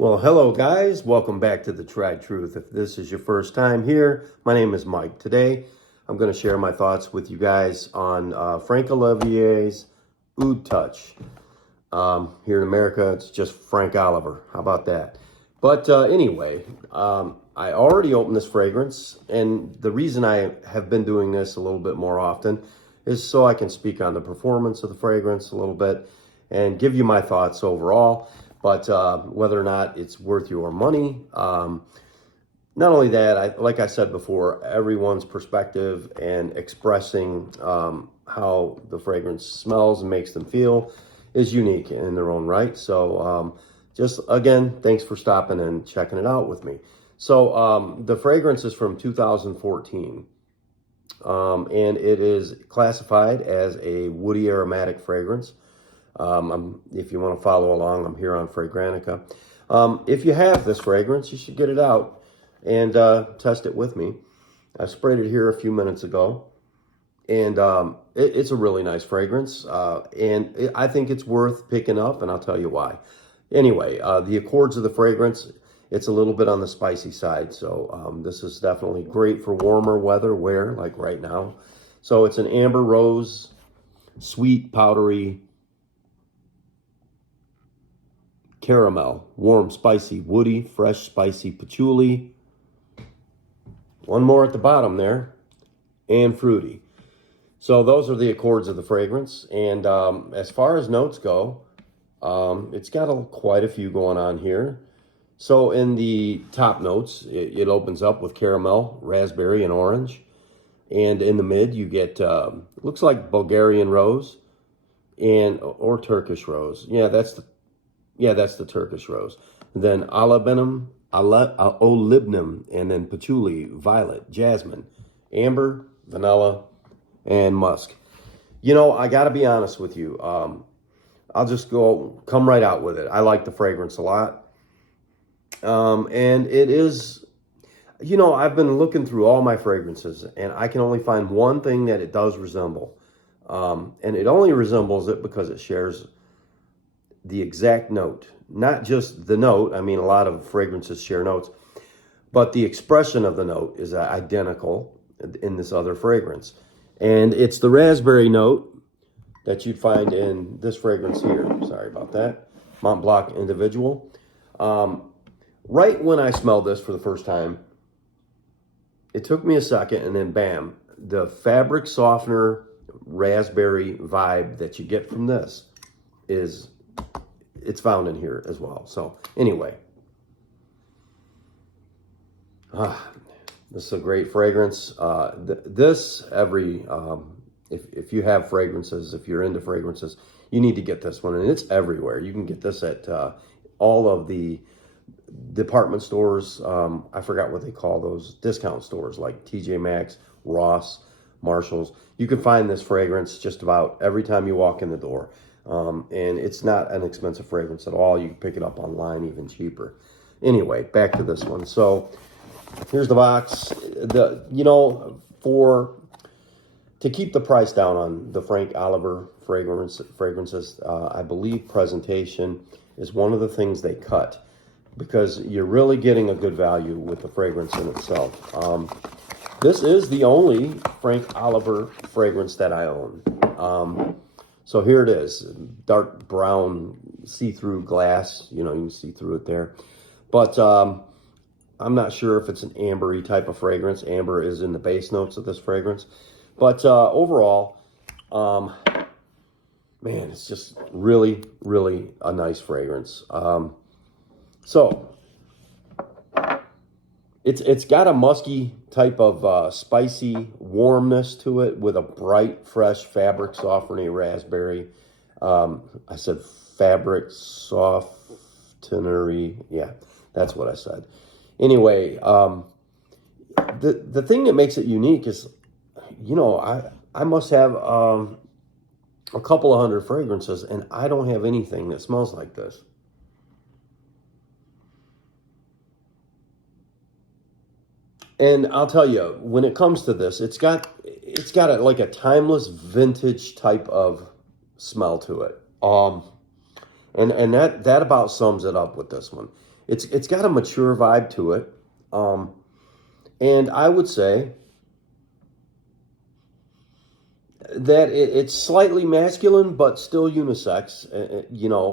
Well, hello guys, welcome back to The Tried Truth. If this is your first time here, my name is Mike. Today, I'm going to share my thoughts with you guys on Franck Olivier's OUD TOUCH. Here in America, it's just Frank Oliver. How about that? But anyway, I already opened this fragrance, and the reason I have been doing this a little bit more often is so I can speak on the performance of the fragrance a little bit and give you my thoughts overall. But whether or not it's worth your money, not only that, like I said before, everyone's perspective and expressing how the fragrance smells and makes them feel is unique in their own right. So just again, thanks for stopping and checking it out with me. So the fragrance is from 2014, and it is classified as a woody aromatic fragrance. If you want to follow along, I'm here on Fragrantica. If you have this fragrance, you should get it out and test it with me. I sprayed it here a few minutes ago, and it's a really nice fragrance, and I think it's worth picking up, and I'll tell you why. Anyway, the accords of the fragrance, it's a little bit on the spicy side, so this is definitely great for warmer weather wear, like right now. So it's an amber rose, sweet, powdery, caramel, warm, spicy, woody, fresh, spicy, patchouli. One more at the bottom there, and fruity. So those are the accords of the fragrance. And as far as notes go, it's got quite a few going on here. So in the top notes, it opens up with caramel, raspberry, and orange. And in the mid, you get, looks like Bulgarian rose or Turkish rose. Yeah, that's the Turkish rose. And then olivinum, and then patchouli, violet, jasmine, amber, vanilla, and musk. You know, I got to be honest with you. I'll just come right out with it. I like the fragrance a lot. And it is, you know, I've been looking through all my fragrances, and I can only find one thing that it does resemble. And it only resembles it because it shares the exact note, not just the note. I mean, a lot of fragrances share notes, but the expression of the note is identical in this other fragrance. And it's the raspberry note that you'd find in this fragrance here. Sorry about that. Mont Blanc Individual. Right when I smelled this for the first time, it took me a second, and then bam, the fabric softener raspberry vibe that you get from this it's found in here as well. So anyway, this is a great fragrance. If you have fragrances, if you're into fragrances, you need to get this one, and it's everywhere. You can get this at all of the department stores. I forgot what they call those discount stores, like TJ Maxx, Ross, Marshalls. You can find this fragrance just about every time you walk in the door. And it's not an expensive fragrance at all. You can pick it up online even cheaper. Anyway, back to this one. So here's the box. To keep the price down on the Franck Oliver fragrances, I believe presentation is one of the things they cut, because you're really getting a good value with the fragrance in itself. This is the only Franck Oliver fragrance that I own. So here it is, dark brown see-through glass. You know, you can see through it there. But I'm not sure if it's an ambery type of fragrance. Amber is in the base notes of this fragrance. But overall, man, it's just really, really a nice fragrance. So it's got a musky type of spicy warmness to it, with a bright, fresh fabric softening raspberry. I said fabric softenery. Yeah, that's what I said. Anyway, the thing that makes it unique is, you know, I must have a couple of hundred fragrances, and I don't have anything that smells like this. And I'll tell you, when it comes to this, it's got like a timeless vintage type of smell to it. And that about sums it up with this one. It's got a mature vibe to it. And I would say that it's slightly masculine, but still unisex.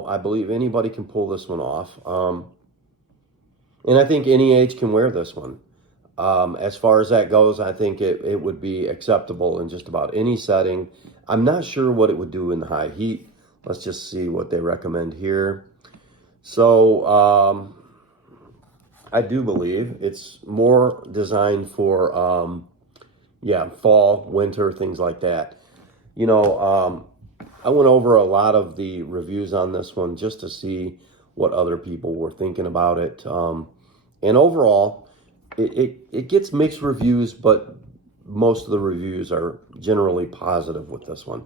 I believe anybody can pull this one off. And I think any age can wear this one. As far as that goes, I think it would be acceptable in just about any setting. I'm not sure what it would do in the high heat. Let's just see what they recommend here. So I do believe it's more designed for, fall, winter, things like that. I went over a lot of the reviews on this one just to see what other people were thinking about it. And overall, it gets mixed reviews, but most of the reviews are generally positive with this one.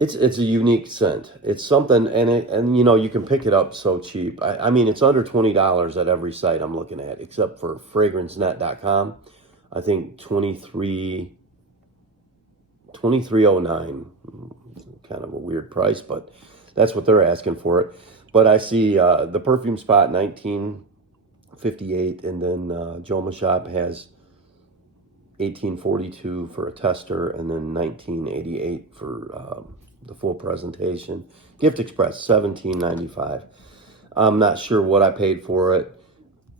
It's a unique scent. It's something, and you can pick it up so cheap. I mean, it's under $20 at every site I'm looking at, except for fragrancenet.com. I think $23.09. Kind of a weird price, but that's what they're asking for it. But I see the Perfume Spot $19.58, and then Joma Shop has $18.42 for a tester, and then $19.88 for the full presentation. Gift Express $17.95. I'm not sure what I paid for it,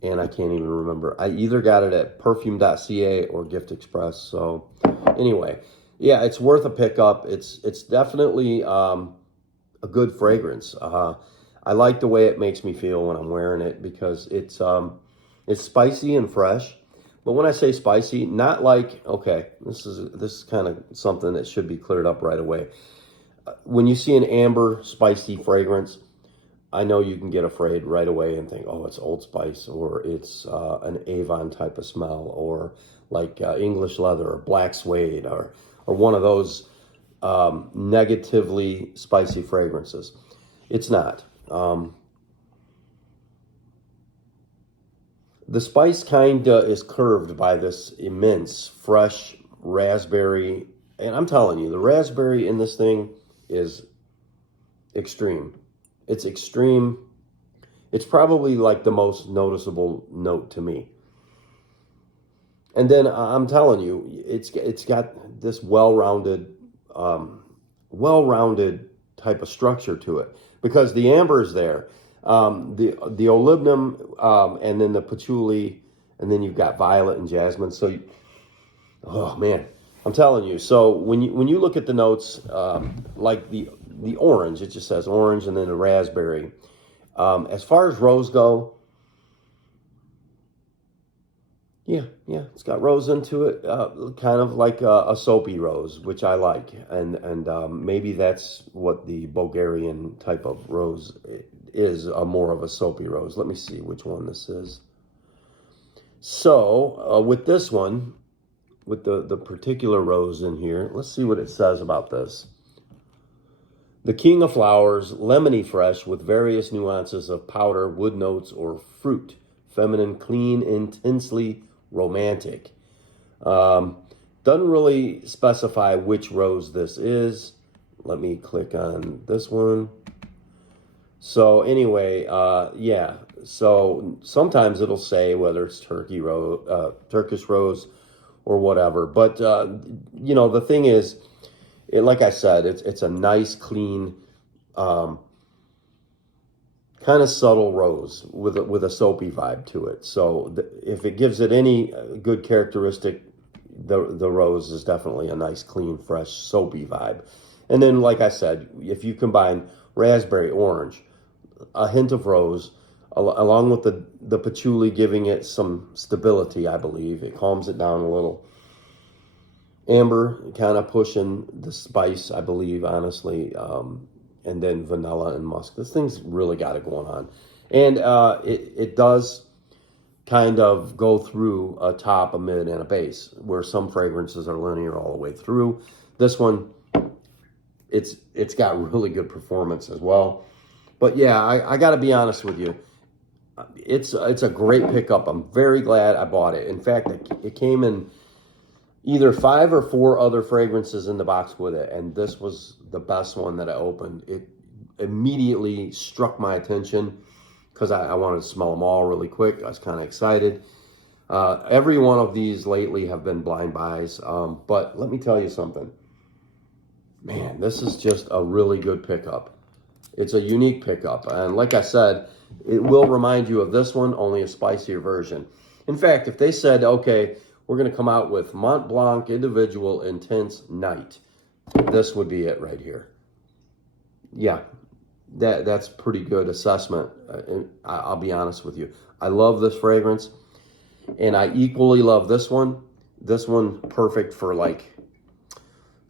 and I can't even remember. I either got it at perfume.ca or Gift Express. So anyway, yeah, it's worth a pickup. It's definitely a good fragrance. I like the way it makes me feel when I'm wearing it, because it's spicy and fresh. But when I say spicy, not like, okay, this is kind of something that should be cleared up right away. When you see an amber spicy fragrance, I know you can get afraid right away and think, oh, it's Old Spice, or it's an Avon type of smell, or like English leather or black suede, or one of those negatively spicy fragrances. It's not. The spice kind is curved by this immense fresh raspberry, and I'm telling you, the raspberry in this thing is extreme. It's extreme. It's probably like the most noticeable note to me. And then I'm telling you, it's got this well-rounded type of structure to it, because the amber is there, the olivinum, and then the patchouli, and then you've got violet and jasmine. So, oh man, I'm telling you. So when you look at the notes, like the orange, it just says orange, and then the raspberry. As far as rose go, yeah, it's got rose into it, kind of like a soapy rose, which I like, and maybe that's what the Bulgarian type of rose is, more of a soapy rose. Let me see which one this is. So with this one, with the particular rose in here, let's see what it says about this. The king of flowers, lemony fresh with various nuances of powder, wood notes, or fruit. Feminine, clean, intensely romantic. Doesn't really specify which rose this is. Let me click on this one. So anyway, yeah. So sometimes it'll say whether it's Turkish rose, or whatever. But the thing is, like I said, it's a nice, clean, kind of subtle rose with a soapy vibe to it. So if it gives it any good characteristic, the rose is definitely a nice, clean, fresh, soapy vibe. And then, like I said, if you combine raspberry, orange, a hint of rose, along with the patchouli, giving it some stability, I believe it calms it down a little. Amber kind of pushing the spice, I believe, honestly, and then vanilla and musk. This thing's really got it going on. And it does kind of go through a top, a mid, and a base, where some fragrances are linear all the way through. This one, it's got really good performance as well. But yeah, I got to be honest with you. It's a great pickup. I'm very glad I bought it. In fact, it came in either 5 or 4 other fragrances in the box with it, and this was the best one that I opened. immediately struck my attention because I wanted to smell them all really quick. I was kind of excited. Every one of these lately have been blind buys, but let me tell you something. Man, this is just a really good pickup. It's a unique pickup, and like I said, it will remind you of this one, only a spicier version. In fact, if they said, okay, we're going to come out with Mont Blanc Individual Intense Night, this would be it right here. Yeah, that's pretty good assessment. I'll be honest with you. I love this fragrance, and I equally love this one. This one, perfect for like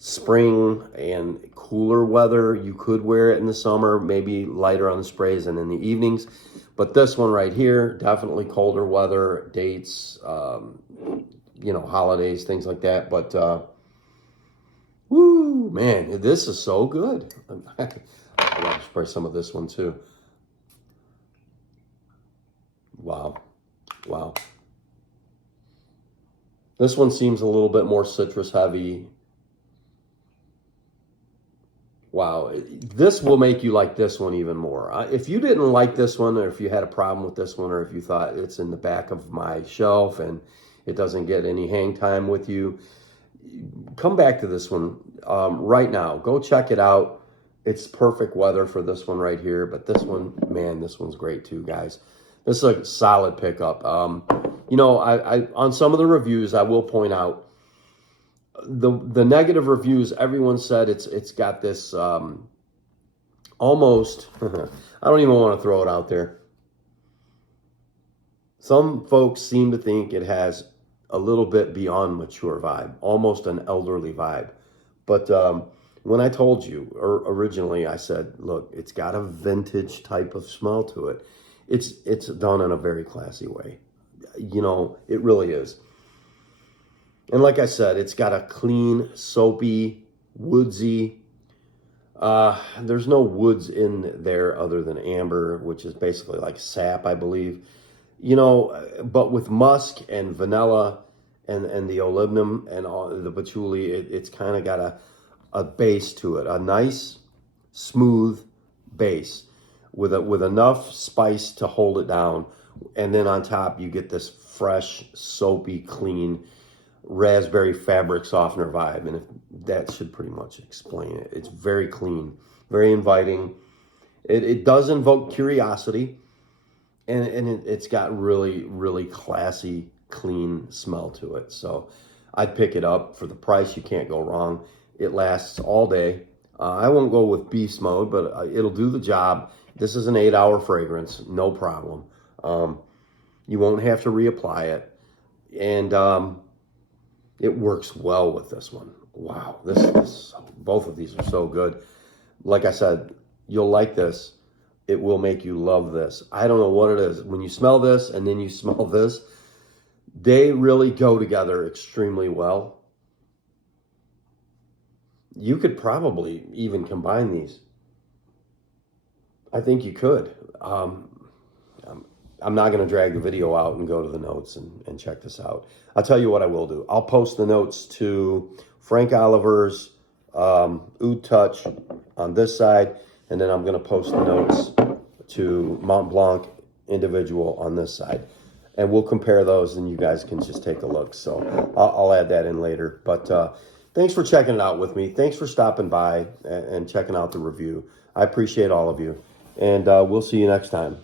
spring and cooler weather. You could wear it in the summer, maybe lighter on the sprays and in the evenings. But this one right here, definitely colder weather, dates, you know, holidays, things like that. But, woo, man, this is so good. I love to spray some of this one too. Wow. Wow. This one seems a little bit more citrus heavy. Wow, this will make you like this one even more. If you didn't like this one, or if you had a problem with this one, or if you thought it's in the back of my shelf and it doesn't get any hang time with you, come back to this one right now. Go check it out. It's perfect weather for this one right here. But this one, man, this one's great too, guys. This is a solid pickup. You know, I on some of the reviews, I will point out, the negative reviews, everyone said it's got this almost I don't even want to throw it out there. Some folks seem to think it has a little bit beyond mature vibe, almost an elderly vibe. But when I told you originally, I said, look, it's got a vintage type of smell to it. It's done in a very classy way. You know, it really is. And like I said, it's got a clean, soapy, woodsy. There's no woods in there other than amber, which is basically like sap, I believe. You know, but with musk and vanilla and the olibanum and all the patchouli, it's kind of got a base to it, a nice, smooth base with enough spice to hold it down. And then on top, you get this fresh, soapy, clean raspberry fabric softener vibe, and that should pretty much explain it. It's very clean, very inviting. It does invoke curiosity, and it's got really, really classy, clean smell to it. So I'd pick it up. For the price, you can't go wrong. It lasts all day. I won't go with beast mode, but it'll do the job. This is an 8-hour fragrance, no problem. You won't have to reapply it, and it works well with this one. Wow, both of these are so good. Like I said, you'll like this. It will make you love this. I don't know what it is. When you smell this and then you smell this, they really go together extremely well. You could probably even combine these. I think you could. I'm not going to drag the video out and go to the notes and check this out. I'll tell you what I will do. I'll post the notes to Frank Oliver's Oud Touch on this side, and then I'm going to post the notes to Mont Blanc Individual on this side. And we'll compare those, and you guys can just take a look. So I'll add that in later. But thanks for checking it out with me. Thanks for stopping by and checking out the review. I appreciate all of you. And we'll see you next time.